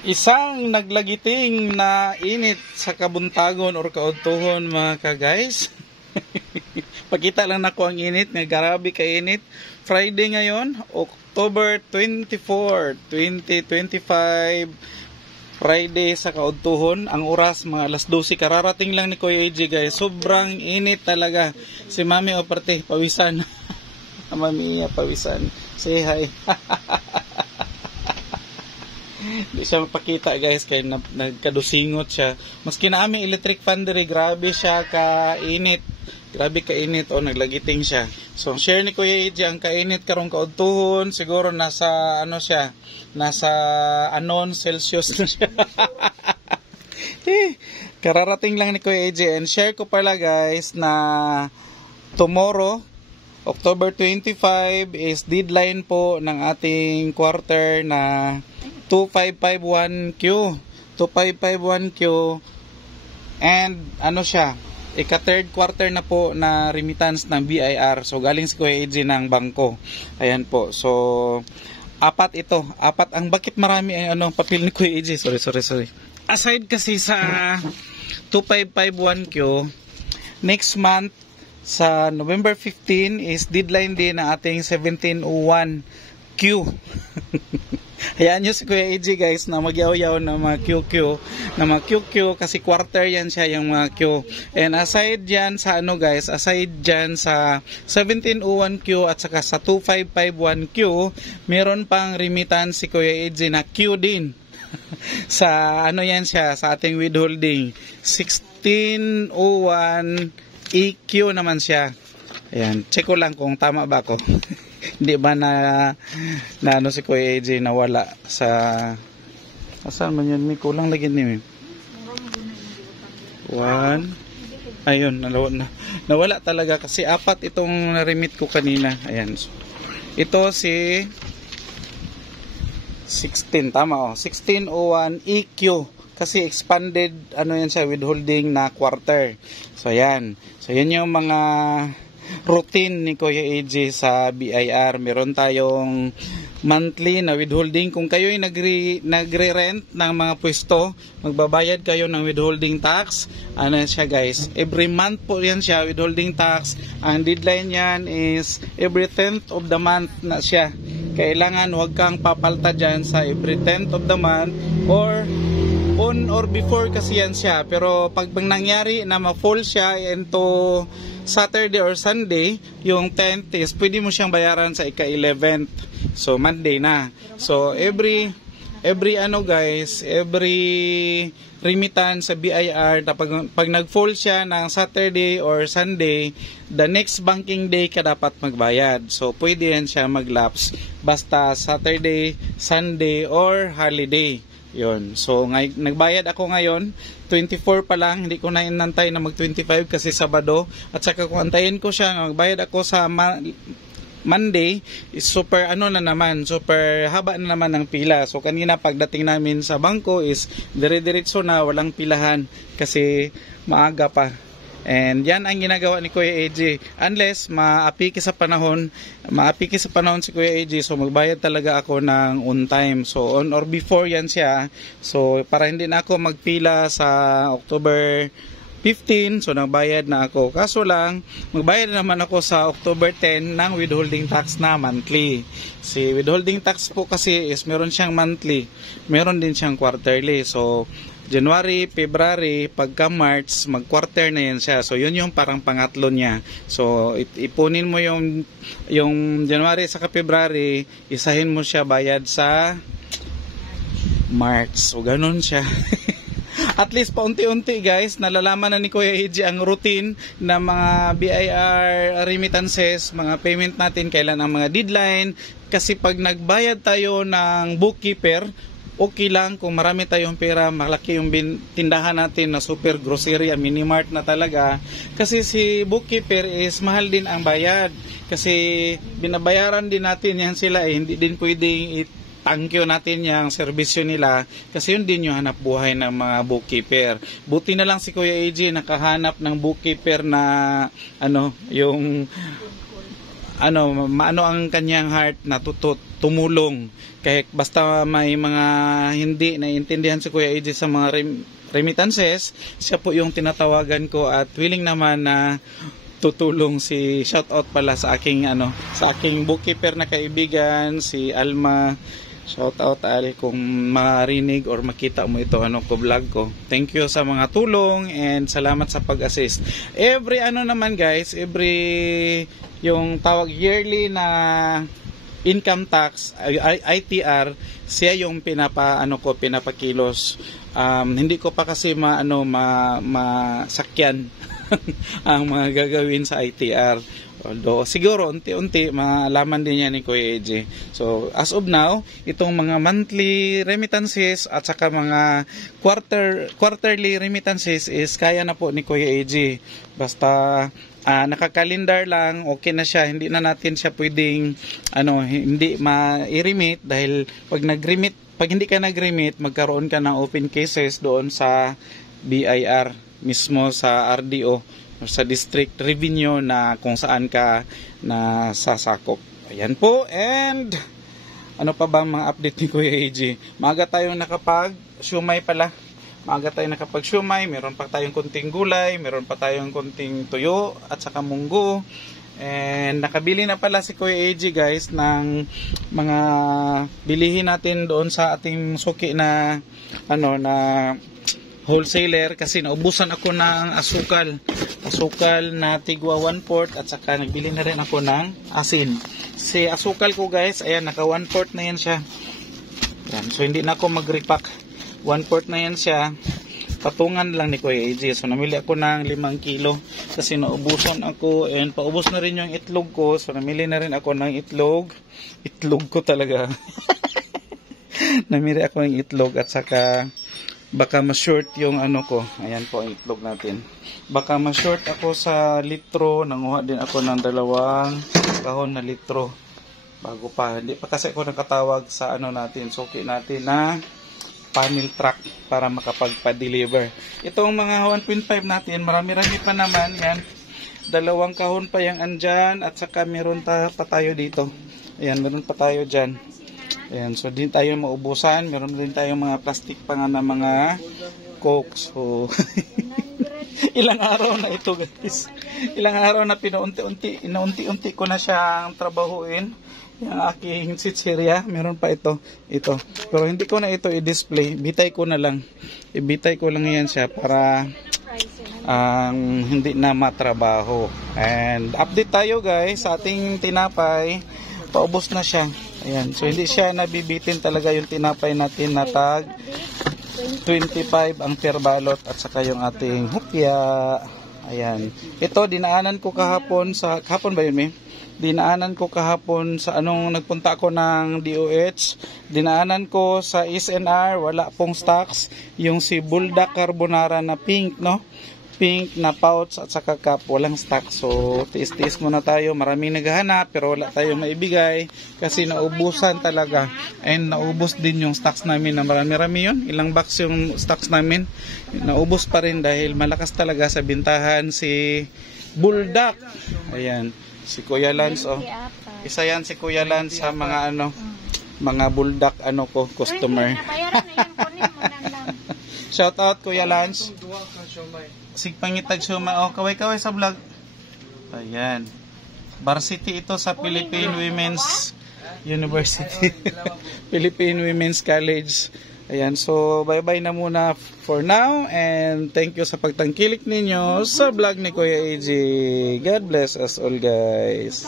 Isang naglagiting na init sa kabuntagon or kaudtuhon mga ka-guys. Pakita lang nako ang init, nga grabe ka init. Friday ngayon, October 24, 2025. Friday sa kaudtuhon. Ang oras mga alas 12. Kararating lang ni Kuya AJ guys. Sobrang init talaga. Si Mami o parte, pawisan. Mami, pawisan. Say hi. Hindi siya mapakita guys kaya nagkadusingot siya. Maski na aming electric fan diri, grabe siya kainit. Grabe kainit o naglagiting siya. So share ni Kuya AJ ang kainit karong kaudtuhon, siguro nasa ano siya, nasa anon Celsius na siya. Kararating lang ni Kuya AJ and share ko pala guys na tomorrow October 25 is deadline po ng ating quarter na 2551Q. 2551Q and ano siya, ika-third quarter na po na remittance ng BIR. So galing si Kuya AJ ng bangko. Ayan po. So apat ito. Apat ang bakit marami ang ano papel ni Kuya AJ. Sorry. Aside kasi sa 2551Q, next month sa November 15 is deadline din ng ating 1701Q. Hayaan nyo si Kuya AJ guys na magyaw-yaw ng mga QQ kasi quarter yan siya yung mga Q. And aside dyan sa ano guys, aside dyan sa 1701Q at saka sa 2551Q, meron pang remittance si Kuya AJ na Q din. Sa ano yan siya, sa ating withholding 1601 EQ naman siya. Ayan, check ko lang kung tama ba ako. Hindi ba na ano si Kuya AJ nawala sa asan man yun, may kulang lagi ni one. Ayun, nawala talaga kasi apat itong na-remit ko kanina. Ayan, so, ito si 16, tama 1601 EQ kasi expanded ano yan siya, withholding na quarter. So ayan, so yan yung mga routine ni Kuya AJ sa BIR. Meron tayong monthly na withholding. Kung kayo ay nagre-rent ng mga pwesto, magbabayad kayo ng withholding tax. Ano siya guys, every month po yan siya, withholding tax. Ang deadline yan is every 10th of the month na siya. Kailangan huwag kang papalta dyan sa every 10th of the month or on or before kasi yan siya. Pero pag nangyari na ma-fall siya into Saturday or Sunday, yung 10th is pwede mo siyang bayaran sa ika-11th. So Monday na. So every ano guys, every remittance sa BIR, pag nag-fall siya ng Saturday or Sunday, the next banking day ka dapat magbayad. So pwede yan siya mag-lapse basta Saturday, Sunday or holiday. Yun. So nagbayad ako ngayon 24 pa lang, hindi ko na inantay na mag 25 kasi Sabado, at saka kung antayin ko siya magbayad ako sa Monday is super ano na naman, super haba na naman ng pila. So kanina pagdating namin sa bangko is dire-diretso na, walang pilahan kasi maaga pa. And yan ang ginagawa ni Kuya AJ. Unless maapiki sa panahon si Kuya AJ, so magbayad talaga ako ng on time. So on or before yan siya. So para hindi na ako magpila sa October 15, so nagbayad na ako. Kaso lang, magbayad naman ako sa October 10 ng withholding tax na monthly. Si withholding tax po kasi is meron siyang monthly, meron din siyang quarterly. So January, February, pagka March, mag-quarter na yan siya. So, yun yung parang pangatlo niya. So, ipunin mo yung January sa February, isahin mo siya bayad sa March. So, ganun siya. At least paunti-unti guys, nalalaman na ni Kuya AJ ang routine na mga BIR remittances, mga payment natin, kailan ang mga deadline. Kasi pag nagbayad tayo ng bookkeeper, okay lang kung marami tayong pera, malaki yung tindahan natin na super grocery, mini-mart na talaga. Kasi si bookkeeper is mahal din ang bayad. Kasi binabayaran din natin yan sila hindi din pwedeng itangkyo natin yung serbisyo nila. Kasi yun din yung hanap buhay ng mga bookkeeper. Buti na lang si Kuya AJ nakahanap ng bookkeeper na ano, yung maano ang kanyang heart, natutot tumulong. Kahit basta may mga hindi naiintindihan si Kuya AJ sa mga remittances, siya po yung tinatawagan ko at willing naman na tutulong. Si shoutout pala sa aking sa aking bookkeeper na kaibigan, si Alma. Shoutout Al, kung marinig or makita mo ito ko vlog ko. Thank you sa mga tulong and salamat sa pag-assist. Every naman guys, every yung tawag yearly na income tax, ITR, siya yung pinapakilos. Hindi ko pa kasi masakyan ang mga gagawin sa ITR. Although, siguro, unti-unti, malaman din yan ni Kuya AJ. So, as of now, itong mga monthly remittances at saka mga quarterly remittances is kaya na po ni Kuya AJ. Basta, nakakalendar lang, okay na siya. Hindi na natin siya pwedeng, hindi ma-remit dahil pag hindi ka nag-remit, magkaroon ka ng open cases doon sa BIR, mismo sa RDO. Sa district revenue na kung saan ka nasasakop. Ayan po. And ano pa ba mga update ni Kuya AJ? Maaga tayong nakapag-shumay pala. Maaga tayong nakapag-shumay. Meron pa tayong kunting gulay. Meron pa tayong kunting tuyo at saka munggo. And nakabili na pala si Kuya AJ guys ng mga bilihin natin doon sa ating suki na na wholesaler kasi naubusan ako ng asukal na tigwa 1/4 at saka nagbili na rin ako ng asin. Si asukal ko guys, ayan, naka 1/4 na yan siya. Yan, so hindi na ako mag-repack. 1/4 na yan siya. Patungan lang ni Kuya AJ. So namili ako ng 5 kilo kasi naubusan ako and paubos na rin yung itlog ko. So namili na rin ako ng itlog. Itlog ko talaga. Namili ako ng itlog at saka baka ma-short yung ko. Ayan po ang itlog natin. Baka ma-short ako sa litro. Nanguha din ako ng 2 kahon na litro. Bago pa. Hindi pa kasi ako nakatawag sa natin. Suki natin na panel truck para makapagpa-deliver. Itong mga 1.5 natin, marami-rami pa naman. Yan. 2 kahon pa yung andyan. At saka meron pa tayo dito. Ayan, meron pa tayo dyan. Ayan, so din tayo maubusan. Meron din tayong mga plastic pa nga na mga coke. So, ilang araw na ito guys. Ilang araw na inaunti-unti ko na siyang trabahuin. Yung aking chichirya. Meron pa ito. Pero hindi ko na ito i-display. Bitay ko na lang. Ibitay ko lang yan siya para hindi na matrabaho. And update tayo guys sa ating tinapay. Paubos na siya. Ayan. So, hindi siya nabibitin talaga yung tinapay natin na tag 25 ang per balot at saka yung ating hupya. Ayan. Ito, dinaanan ko kahapon kahapon ba yun, May? Dinaanan ko kahapon sa nagpunta ako ng DOH. Dinaanan ko sa SNR, wala pong stocks. Yung si Buldak Carbonara na pink, pink na pouch at saka cup, walang stock. So, tiis-tiis muna tayo. Maraming naghahanap pero wala tayong maibigay kasi naubusan talaga. And naubos din yung stocks namin na marami-rami yun. Ilang box yung stocks namin. Naubos pa rin dahil malakas talaga sa bintahan si Buldak. Ayan. Si Kuya Lance, isa yan si Kuya Lance sa mga mga Buldak customer. Shout out Kuya Lance. Sigpangitag siomay. Kaway-kaway sa vlog. Ayan. Varsity ito sa Philippine Women's University. Philippine Women's College. Ayan. So, bye-bye na muna for now. And thank you sa pagtangkilik ninyo sa vlog ni Kuya AJ. God bless us all guys.